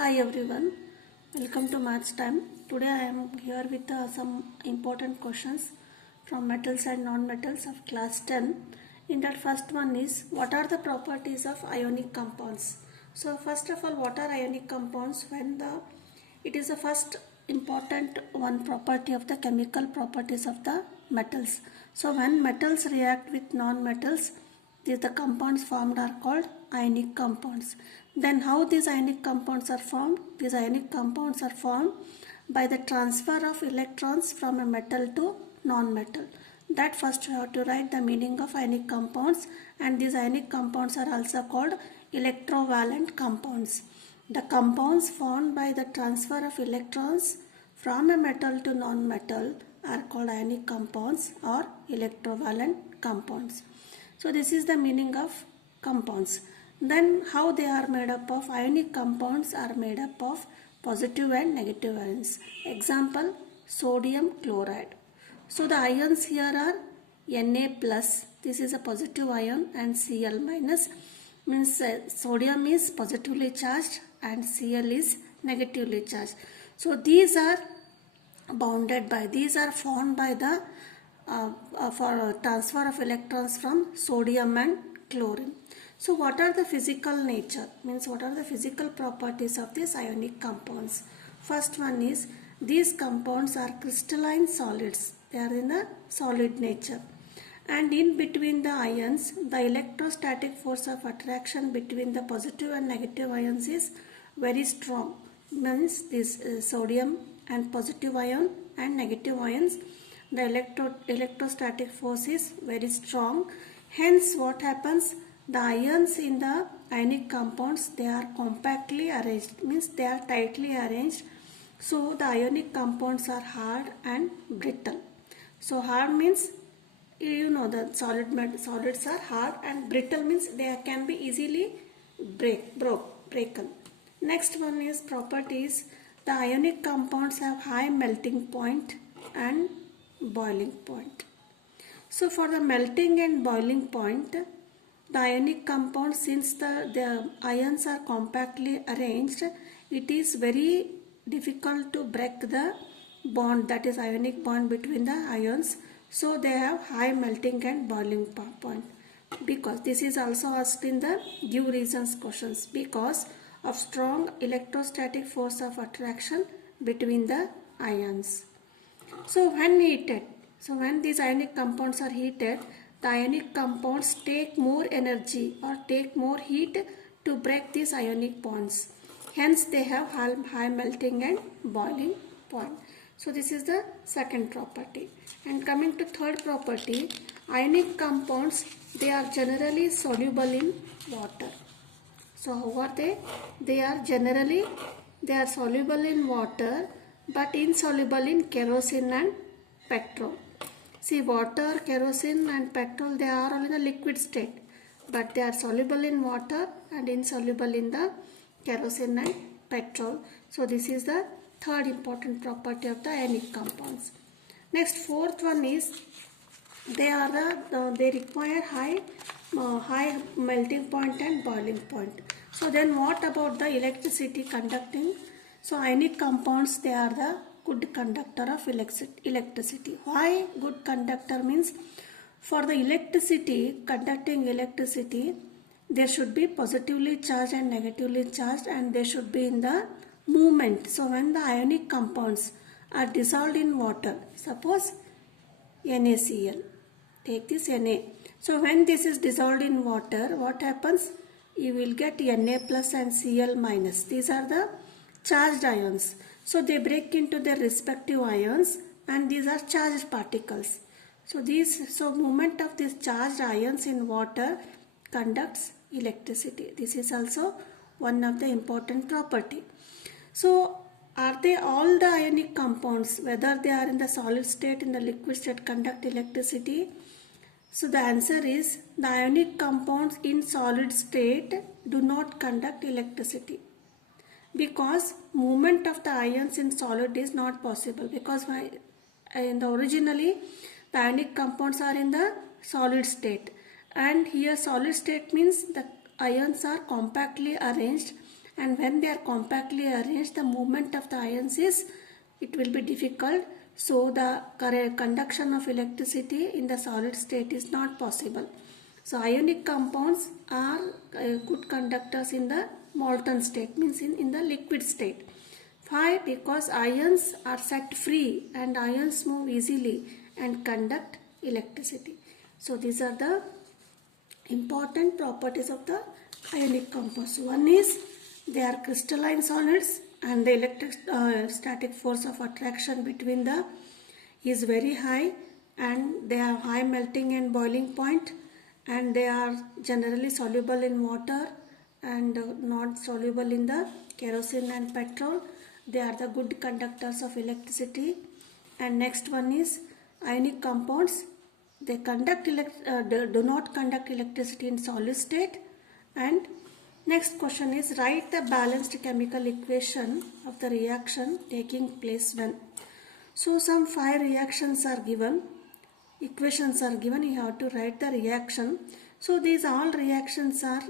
Hi everyone, welcome to Maths Time. Today I am here with some important questions from metals and non-metals of class 10. In that first one is, what are the properties of ionic compounds? So first of all, what are ionic compounds? It is the first important one property of the chemical properties of the metals. So when metals react with non-metals, the compounds formed are called ionic compounds. Then how these ionic compounds are formed? These ionic compounds are formed by the transfer of electrons from a metal to non-metal. That first you have to write the meaning of ionic compounds, and these ionic compounds are also called electrovalent compounds. The compounds formed by the transfer of electrons from a metal to non-metal are called ionic compounds or electrovalent compounds. So this is the meaning of compounds. Then how they are made up of? Ionic compounds are made up of positive and negative ions. Example, sodium chloride. So the ions here are Na plus, this is a positive ion, and Cl minus, means sodium is positively charged and Cl is negatively charged. So these are formed by the for transfer of electrons from sodium and chlorine. So what are the physical nature? Means what are the physical properties of these ionic compounds? First one is, these compounds are crystalline solids. They are in the solid nature. And in between the ions, the electrostatic force of attraction between the positive and negative ions is very strong. Means this sodium and positive ion and negative ions, the electrostatic force is very strong. Hence what happens? The ions in the ionic compounds, they are compactly arranged, means they are tightly arranged. So the ionic compounds are hard and brittle. So hard means, you know, the solids are hard, and brittle means they can be easily broken. Next one is properties. The ionic compounds have high melting point and boiling point. So for the melting and boiling point, the ionic compound, since the ions are compactly arranged, it is very difficult to break the bond, that is ionic bond between the ions. So they have high melting and boiling point. Because this is also asked in the give reasons questions, because of strong electrostatic force of attraction between the ions. So when these ionic compounds are heated, the ionic compounds take more energy or take more heat to break these ionic bonds. Hence they have high melting and boiling point. So this is the second property. And coming to third property, ionic compounds, they are generally soluble in water. So how are they? They are soluble in water, but insoluble in kerosene and petrol. See, water, kerosene and petrol, they are all in a liquid state, but they are soluble in water and insoluble in the kerosene and petrol. So this is the third important property of the ionic compounds. Next, fourth one is, they require high melting point and boiling point. So then what about the electricity conducting? So ionic compounds, they are the good conductor of electricity. Why good conductor? Means for the conducting electricity, there should be positively charged and negatively charged, and they should be in the movement. So when the ionic compounds are dissolved in water, suppose NaCl, take this Na. So when this is dissolved in water, what happens? You will get Na plus and Cl minus. These are the charged ions. So they break into their respective ions, and these are charged particles. So movement of these charged ions in water conducts electricity. This is also one of the important property. So are they all the ionic compounds, whether they are in the solid state, in the liquid state, conduct electricity? So the answer is, the ionic compounds in solid state do not conduct electricity, because movement of the ions in solid is not possible, because originally the ionic compounds are in the solid state, and here solid state means the ions are compactly arranged and when they are compactly arranged, the movement of the ions is, it will be difficult. So the conduction of electricity in the solid state is not possible. So ionic compounds are good conductors in the molten state, means in the liquid state. Why? Because ions are set free and ions move easily and conduct electricity. So these are the important properties of the ionic compounds. One is they are crystalline solids and the electrostatic force of attraction between the is very high, and they have high melting and boiling point, and they are generally soluble in water and not soluble in the kerosene and petrol. They are the good conductors of electricity. And next one is ionic compounds. They do not conduct electricity in solid state. And next question is write the balanced chemical equation of the reaction taking place when. So some 5 reactions are given, equations are given, you have to write the reaction. So these all reactions are,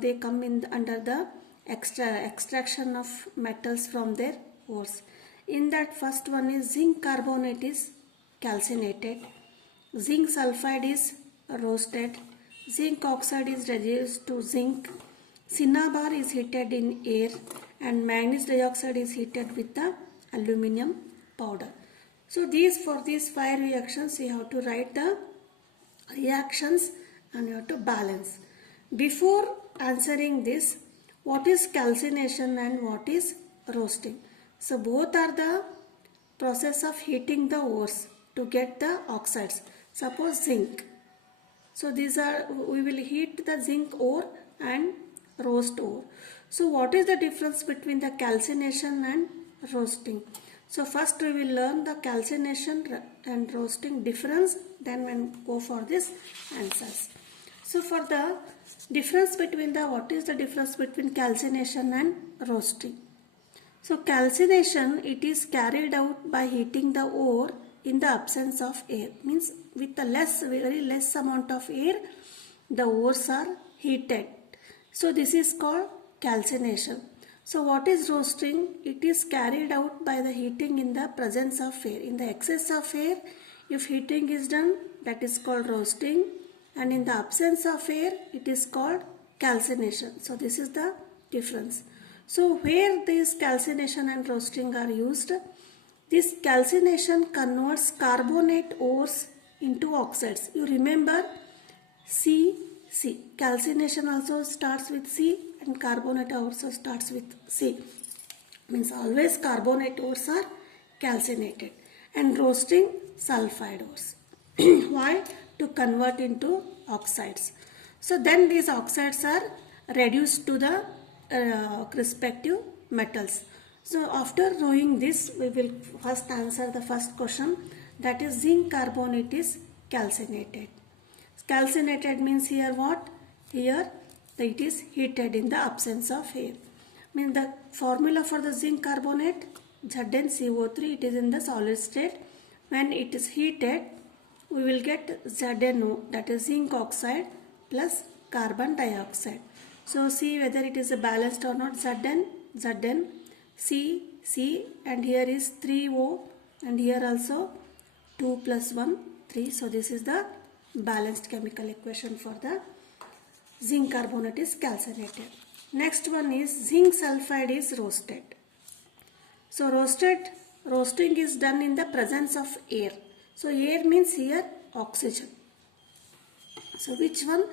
they come in under the extraction of metals from their ores. In that first one is zinc carbonate is calcinated, zinc sulfide is roasted, zinc oxide is reduced to zinc, cinnabar is heated in air, and manganese dioxide is heated with the aluminum powder. So for these 5 reactions you have to write the reactions and you have to balance. Before answering this, what is calcination and what is roasting? So both are the process of heating the ores to get the oxides. Suppose zinc. So these are, we will heat the zinc ore and roast ore. So what is the difference between the calcination and roasting? So first we will learn the calcination and roasting difference, then we'll go for this answers. So for the difference between what is the difference between calcination and roasting? So calcination, it is carried out by heating the ore in the absence of air, means with a very less amount of air the ores are heated. So this is called calcination. So what is roasting? It is carried out by the heating in the presence of air. In the excess of air, if heating is done, that is called roasting, and in the absence of air, it is called calcination. So this is the difference. So where these calcination and roasting are used, this calcination converts carbonate ores into oxides. You remember C. Calcination also starts with C and carbonate also starts with C. Means always carbonate ores are calcinated. And roasting, sulfide ores. Why? To convert into oxides. So then these oxides are reduced to the respective metals. So after knowing this, we will first answer the first question, that is zinc carbonate is calcinated. Calcinated means here what? Here it is heated in the absence of air. Means the formula for the zinc carbonate, ZnCO3, it is in the solid state. When it is heated, we will get ZnO, that is zinc oxide plus carbon dioxide. So see whether it is balanced or not. Zn, C, and here is 3O, and here also 2 plus 1, 3. So this is the balanced chemical equation for the zinc carbonate is calcinated. Next one is zinc sulfide is roasted. So roasting is done in the presence of air. So air means here oxygen. So which one?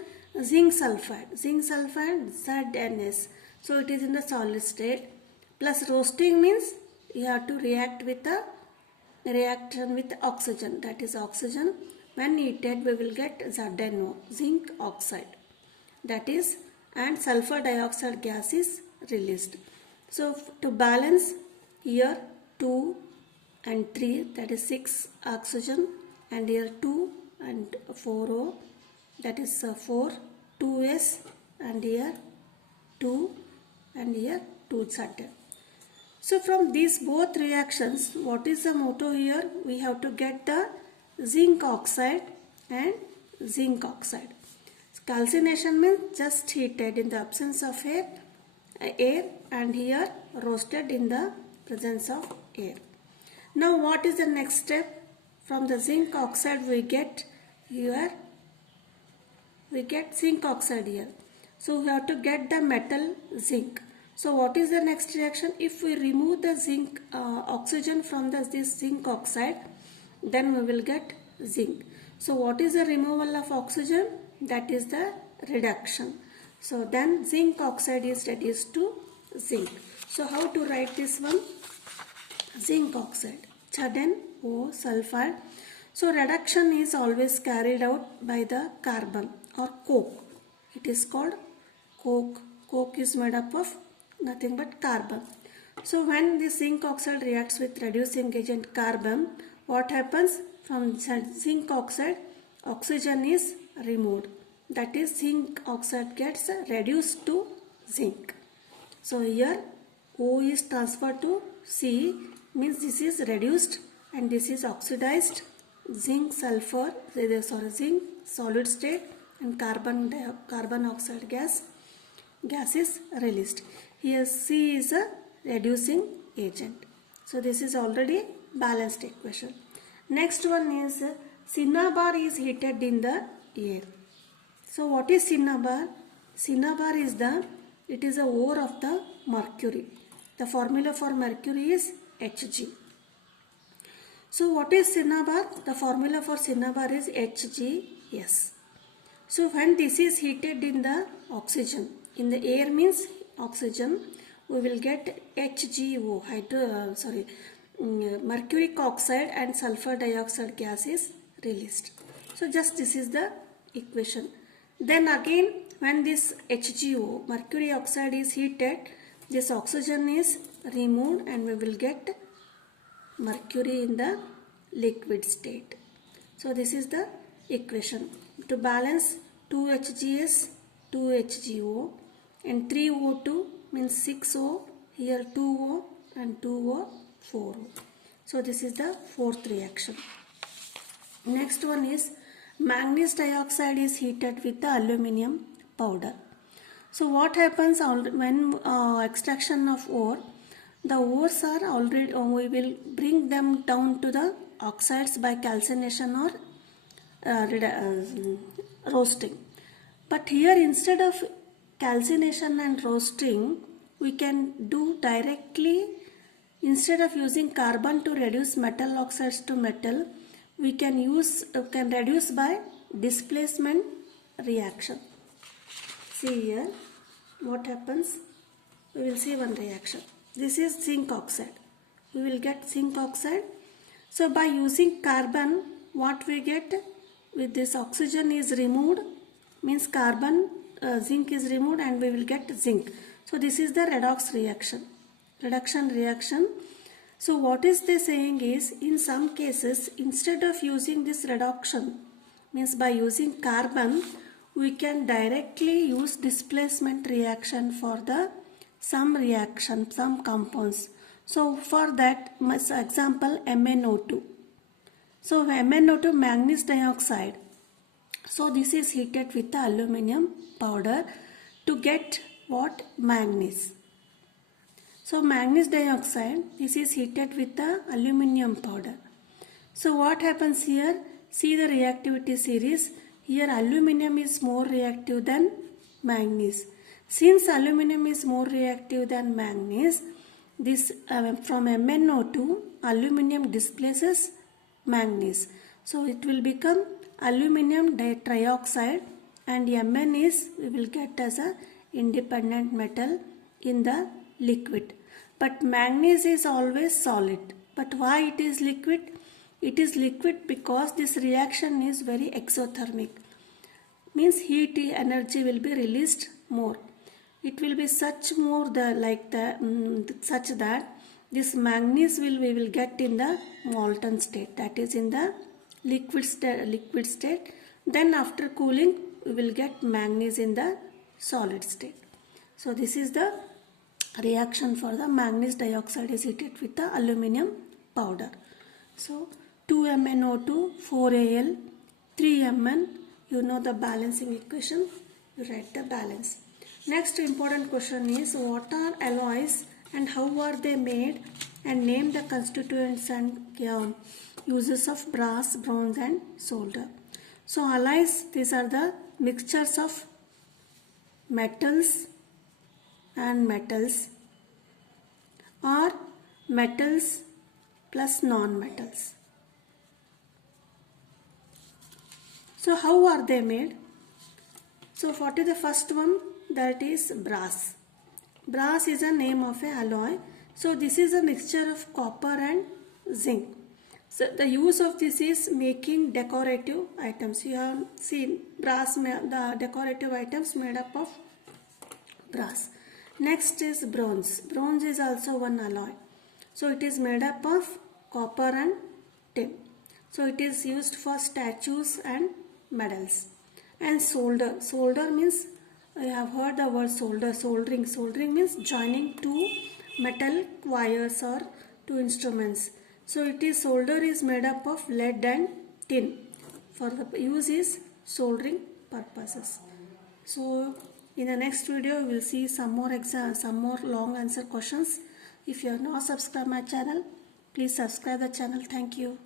Zinc sulfide. Zinc sulfide, ZnS. So it is in the solid state. Plus roasting means you have to react with the reaction with oxygen. That is oxygen. When heated, we will get ZnO, zinc oxide. That is, and sulfur dioxide gas is released. So to balance, here 2 and 3, that is 6 oxygen, and here 2 and 4O, that is 4, 2S, and here 2, and here 2 Zn. So from these both reactions, what is the motto here? We have to get the zinc oxide and zinc oxide. Calcination means just heated in the absence of air, air, and here roasted in the presence of air. Now what is the next step? From the zinc oxide we get zinc oxide here. So we have to get the metal zinc. So what is the next reaction? If we remove the zinc oxygen from this zinc oxide, then we will get zinc. So what is the removal of oxygen? That is the reduction. So then zinc oxide is reduced to zinc. So how to write this one? Zinc oxide, ZnO sulfide. So reduction is always carried out by the carbon or coke. It is called coke. Coke is made up of nothing but carbon. So when the zinc oxide reacts with reducing agent carbon, what happens? From zinc oxide, oxygen is removed. That is, zinc oxide gets reduced to zinc. So here O is transferred to C, means this is reduced and this is oxidized. Zinc zinc solid state and carbon oxide gas is released. Here C is a reducing agent. So this is already balanced equation. Next one is cinnabar is heated in the air. So what is cinnabar? Cinnabar is it is a ore of the mercury. The formula for mercury is Hg. So what is cinnabar? The formula for cinnabar is HgS. So when this is heated in the oxygen, in the air means oxygen, we will get HgO, mercury oxide and sulfur dioxide gas is released. So just this is the equation. Then again when this HgO, mercury oxide is heated, this oxygen is removed and we will get mercury in the liquid state. So this is the equation. To balance 2HgS, 2HgO and 3O2 means 6O, here 2O and 2O, 4O. So this is the fourth reaction. Next one is manganese dioxide is heated with the aluminium powder. So what happens when extraction of ore? The ores are already, we will bring them down to the oxides by calcination or roasting. But here instead of calcination and roasting, we can do directly, instead of using carbon to reduce metal oxides to metal, we can reduce by displacement reaction. See here what happens. We will see one reaction. This is zinc oxide. We will get zinc oxide. So by using carbon, what we get? With this oxygen is removed, means carbon, zinc is removed and we will get zinc. So this is the redox reaction, reduction reaction. So what is they saying is, in some cases instead of using this reduction, means by using carbon, we can directly use displacement reaction for the some reaction, some compounds. So for that, example MnO2. So MnO2, manganese dioxide. So this is heated with the aluminium powder to get what? Manganese. So manganese dioxide, this is heated with the aluminium powder. So what happens here? See the reactivity series. Here aluminium is more reactive than manganese. Since aluminium is more reactive than manganese, this from MnO2, aluminium displaces manganese. So it will become aluminium trioxide and Mn is, we will get as a independent metal in the liquid. But manganese is always solid. But why it is liquid? It is liquid because this reaction is very exothermic. Means heat energy will be released more. It will be such that this manganese we will get in the molten state, that is in the liquid state. Then after cooling we will get manganese in the solid state. So this is the reaction for the manganese dioxide is heated with the aluminium powder. So 2MnO2, 4Al, 3Mn, you know the balancing equation, you write the balance. Next important question is what are alloys and how are they made, and name the constituents and uses of brass, bronze and solder. So alloys, these are the mixtures of metals and metals or metals plus non-metals. So how are they made? So what is the first one? That is brass. Brass is a name of a alloy. So this is a mixture of copper and zinc. So the use of this is making decorative items. You have seen brass, the decorative items made up of brass. Next is bronze. Bronze is also one alloy. So it is made up of copper and tin. So it is used for statues and medals. And solder. Solder means, I have heard the word solder, soldering. Soldering means joining two metal wires or two instruments. So it is, solder is made up of lead and tin. For the use is soldering purposes. So in the next video we will see some more long answer questions. If you have not subscribed my channel, please subscribe the channel. Thank you.